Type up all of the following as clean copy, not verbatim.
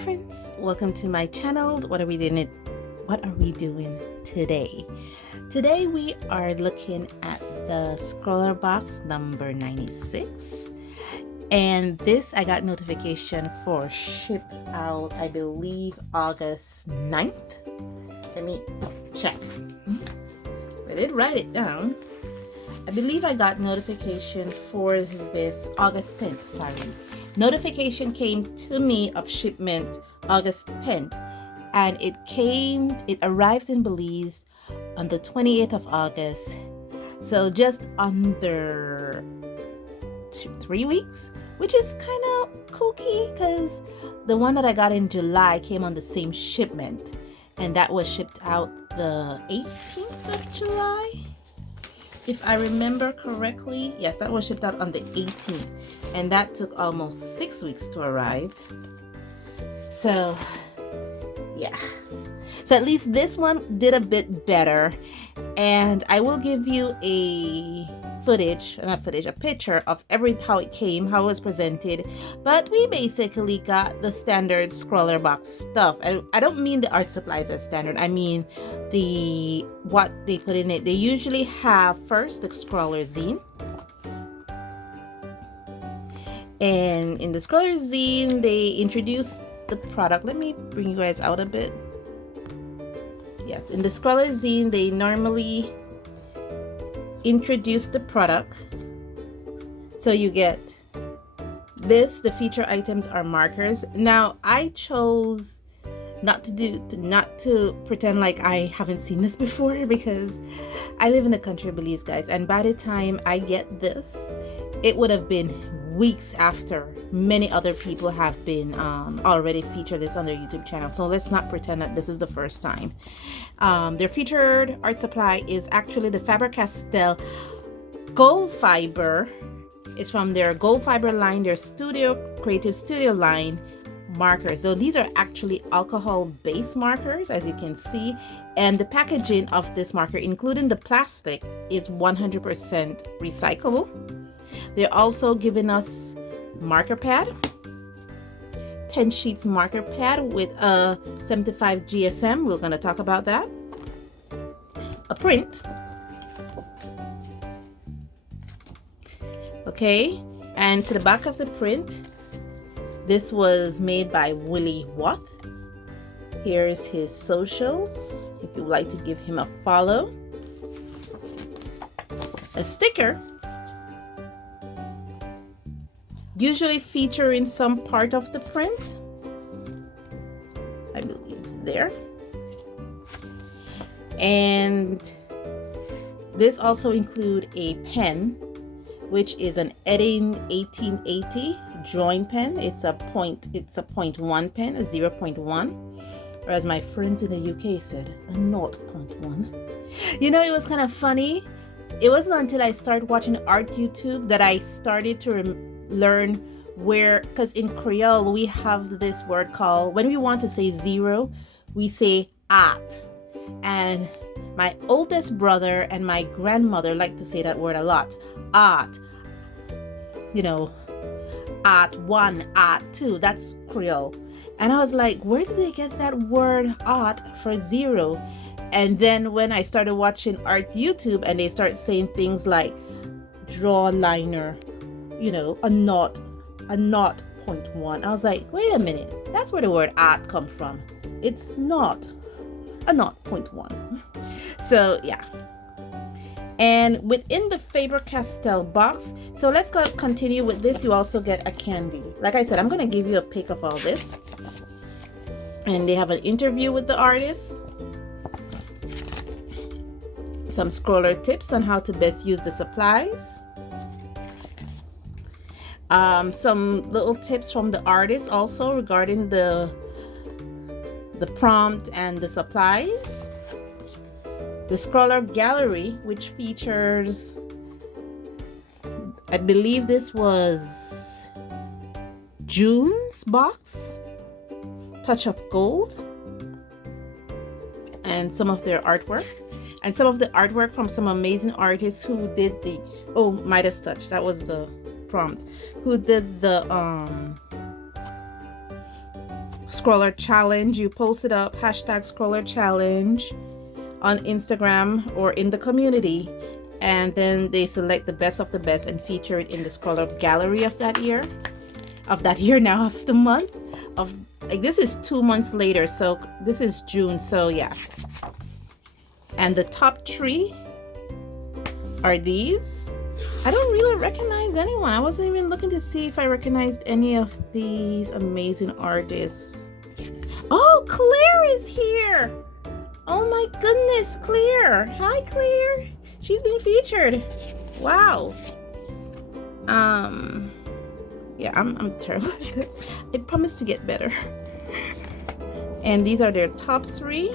friends, welcome to my channel. What are we doing today? Today we are looking at the Scrawlrbox number 96, and this I got notification for ship out, I believe August 9th. Let me check. I did write it down. I believe I got notification for this August 10th, sorry. Notification came to me of shipment August 10th, and it arrived in Belize on the 28th of August. So just under 3 weeks, which is kind of kooky because the one that I got in July came on the same shipment, and that was shipped out the 18th of July. If I remember correctly, yes, that was shipped out on the 18th, and that took almost 6 weeks to arrive. So yeah, so at least this one did a bit better, and I will give you a picture of how it came, how it was presented. But we basically got the standard Scrawlrbox stuff. I don't mean the art supplies as standard, I mean what they put in it. They usually have first the Scrawler zine, and in the Scrawler zine they introduce the product. Let me bring you guys out a bit. Yes, in the Scrawler zine they normally introduce the product. So you get this. The feature items are markers. Now I chose not to pretend like I haven't seen this before, because I live in the country of Belize, guys, and by the time I get this, it would have been weeks after many other people have been already featured this on their YouTube channel. So let's not pretend that this is the first time. Their featured art supply is actually the faber-castell gold fiber. It's from their gold fiber line, their creative studio line markers. So these are actually alcohol-based markers, as you can see, and the packaging of this marker, including the plastic, is 100% recyclable. They're also giving us marker pad, 10 sheets marker pad with a 75 GSM. We're going to talk about that. A print. Okay, and to the back of the print, this was made by Willie Watt. Here's his socials if you would like to give him a follow. A sticker, usually featuring some part of the print, I believe there. And this also include a pen, which is an Edding 1880 drawing pen. It's a 0.1 pen, a 0.1, or as my friends in the UK said, a 0.1. You know, it was kind of funny. It wasn't until I started watching art YouTube that I started to learn where, because in Creole we have this word called, when we want to say zero, we say at. And my oldest brother and my grandmother like to say that word a lot, at. You know, at one, at two, that's Creole. And I was like, where did they get that word at for zero? And then when I started watching art YouTube and they start saying things like draw liner, you know, a 0.1, I was like, wait a minute, that's where the word at come from. It's not a 0.1. So yeah. And within the faber-castell box, so let's continue with this. You also get a candy. Like I said, I'm going to give you a pic of all this. And they have an interview with the artist, some scroller tips on how to best use the supplies, some little tips from the artist also regarding the prompt and the supplies. The Scrawler Gallery, which features, I believe this was June's box, Touch of Gold, and some of their artwork. And some of the artwork from some amazing artists who did the, Midas Touch, that was the prompt, who did the Scroller Challenge. You post it up, hashtag Scroller Challenge on Instagram or in the community, and then they select the best of the best and feature it in the Scroller gallery of that year, of the month of, like, this is 2 months later, so this is June, so yeah. And the top 3 are these. I don't really recognize anyone. I wasn't even looking to see if I recognized any of these amazing artists. Oh, Claire is here. Oh my goodness, Claire. Hi, Claire. She's being featured. Wow. Yeah, I'm terrible at this. I promise to get better. And these are their top 3.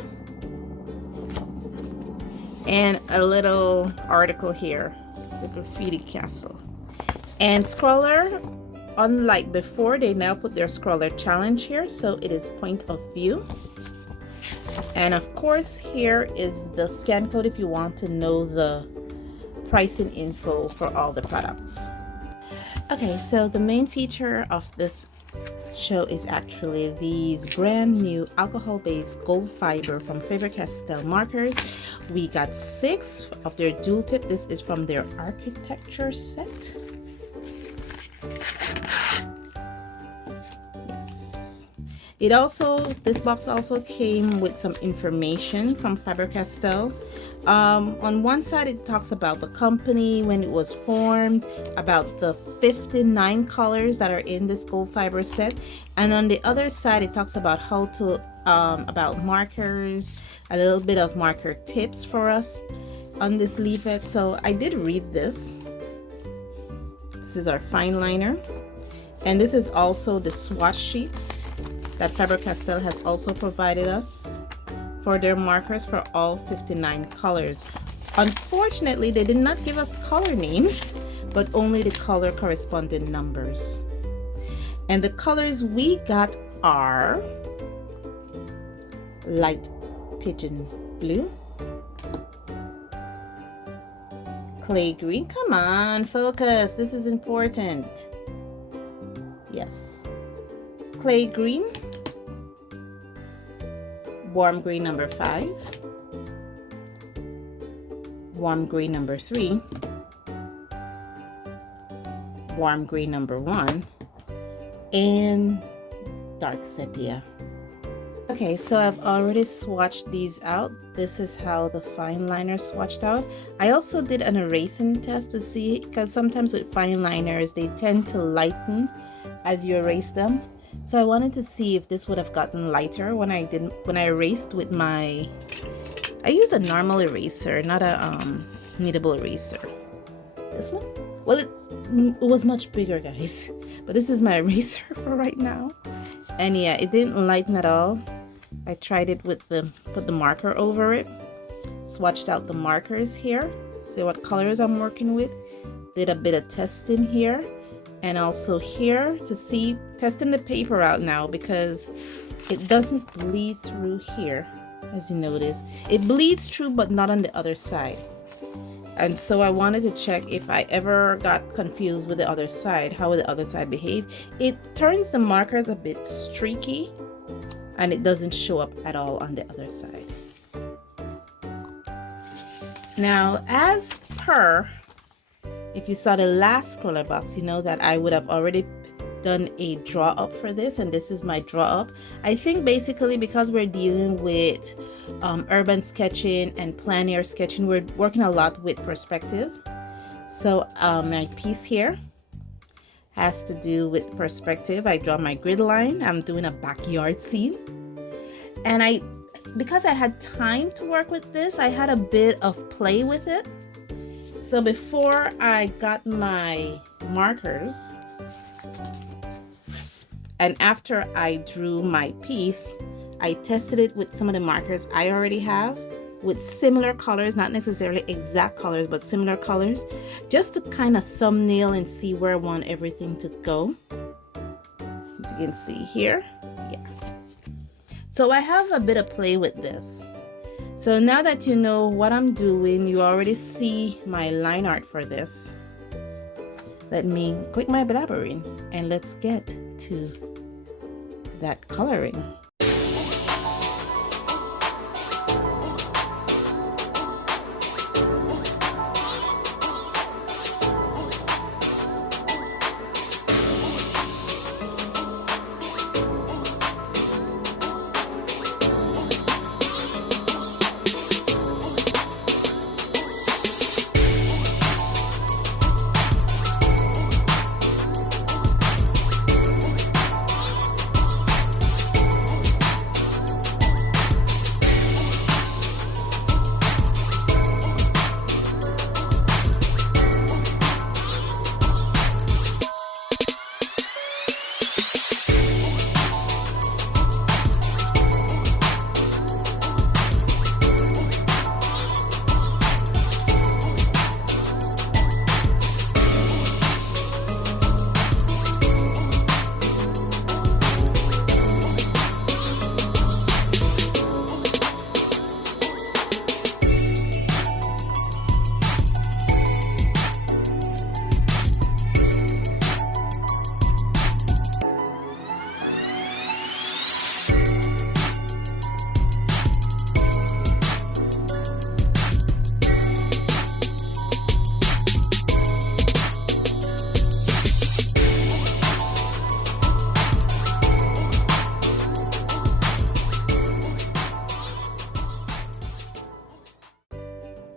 And a little article here, the graffiti castle. And Scrawler, unlike before, they now put their Scrawler challenge here, so it is point of view. And of course, here is the scan code if you want to know the pricing info for all the products. Okay, so the main feature of this show is actually these brand new alcohol-based gold fiber from Faber-Castell markers. We got 6 of their dual tip. This is from their architecture set. Yes. It also, this box also came with some information from Faber-Castell. On one side it talks about the company, when it was formed, about the 59 colors that are in this gold fiber set, and on the other side it talks about how to about markers, a little bit of marker tips for us on this leaflet. So I did read this. This is our fine liner, and this is also the swatch sheet that Faber-Castell has also provided us for their markers for all 59 colors. Unfortunately, they did not give us color names, but only the color corresponding numbers. And the colors we got are light pigeon blue, clay green, come on, focus, this is important. Yes, clay green, warm green number 5, warm green number 3, warm green number 1, and dark sepia. Okay, so I've already swatched these out. This is how the fine liner swatched out. I also did an erasing test to see, because sometimes with fine liners they tend to lighten as you erase them. So I wanted to see if this would have gotten lighter when I erased with my, I use a normal eraser, not a kneadable eraser. This one? Well, it was much bigger, guys, but this is my eraser for right now. And yeah, it didn't lighten at all. I tried it with put the marker over it, swatched out the markers here, see what colors I'm working with, did a bit of testing here, and also here to see, testing the paper out now, because it doesn't bleed through here. As you notice, it bleeds through but not on the other side. And so I wanted to check if I ever got confused with the other side, how would the other side behave. It turns the markers a bit streaky and it doesn't show up at all on the other side. Now, as per, if you saw the last Scrawlrbox, you know that I would have already done a draw up for this, and this is my draw up. I think basically because we're dealing with urban sketching and plein air sketching, we're working a lot with perspective. So my piece here has to do with perspective. I draw my grid line. I'm doing a backyard scene, and because I had time to work with this, I had a bit of play with it. So before I got my markers, and after I drew my piece, I tested it with some of the markers I already have with similar colors, not necessarily exact colors, but similar colors, just to kind of thumbnail and see where I want everything to go. As you can see here, yeah. So I have a bit of play with this. So now that you know what I'm doing, you already see my line art for this. Let me quit my blabbering and let's get to that coloring.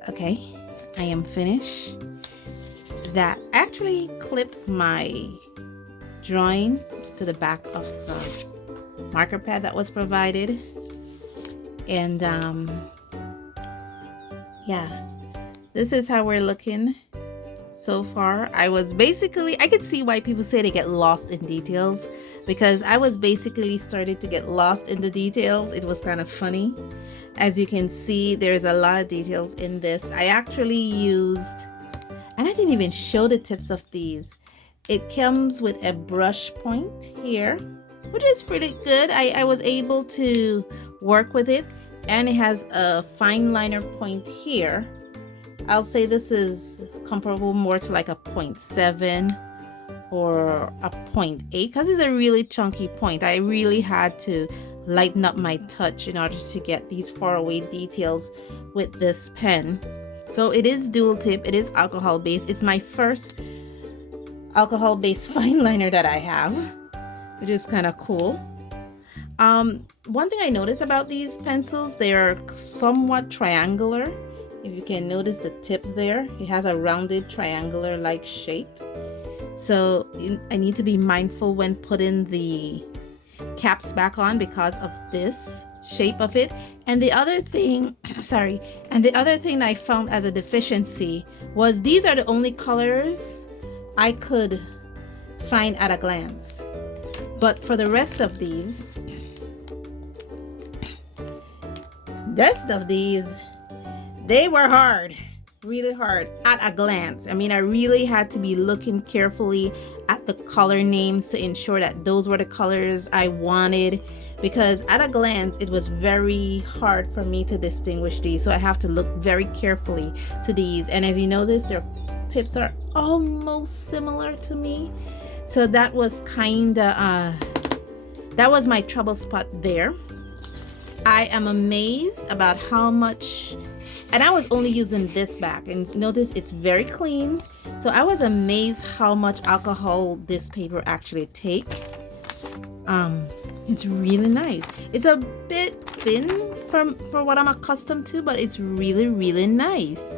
Okay, I am finished. That actually clipped my drawing to the back of the marker pad that was provided. And yeah, this is how we're looking so far. I could see why people say they get lost in details, because I was basically started to get lost in the details. It was kind of funny. As you can see, there's a lot of details in this. I actually used, and I didn't even show the tips of these. It comes with a brush point here, which is pretty good. I was able to work with it, and it has a fine liner point here. I'll say this is comparable more to like a 0.7 or a 0.8, because it's a really chunky point. I really had to lighten up my touch in order to get these faraway details with this pen. So it is dual tip, it is alcohol based. It's my first alcohol based fine liner that I have, which is kind of cool. One thing I noticed about these pencils, they are somewhat triangular. If you can notice the tip there, it has a rounded triangular like shape. So I need to be mindful when putting the caps back on because of this shape of it. And the other thing, I found as a deficiency was these are the only colors I could find at a glance. But for the rest of these, they were hard, really hard at a glance. I mean, I really had to be looking carefully at the color names to ensure that those were the colors I wanted, because at a glance it was very hard for me to distinguish these. So I have to look very carefully to these, and as you notice, their tips are almost similar to me. So that was that was my trouble spot there. I am amazed about how much, and I was only using this back, and notice it's very clean. So I was amazed how much alcohol this paper actually take. It's really nice. It's a bit thin for what I'm accustomed to, but it's really, really nice.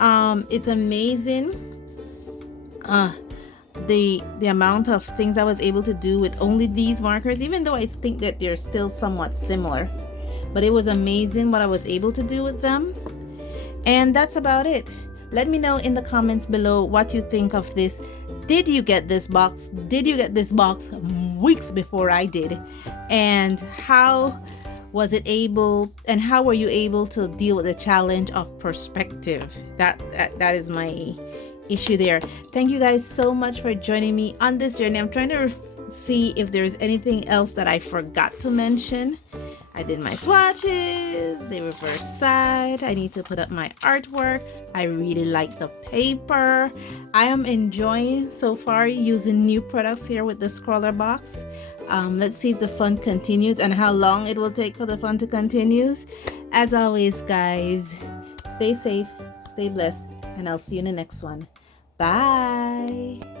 It's amazing the amount of things I was able to do with only these markers, even though I think that they're still somewhat similar. But it was amazing what I was able to do with them. And that's about it. Let me know in the comments below what you think of this. Did you get this box? Did you get this box weeks before I did? And how was it able, and how were you able to deal with the challenge of perspective? That is my issue there. Thank you guys so much for joining me on this journey. I'm trying to see if there's anything else that I forgot to mention. I did my swatches, the reverse side. I need to put up my artwork. I really like the paper. I am enjoying so far using new products here with the Scrawlrbox. Let's see if the fun continues and how long it will take for the fun to continue. As always, guys, stay safe, stay blessed, and I'll see you in the next one. Bye.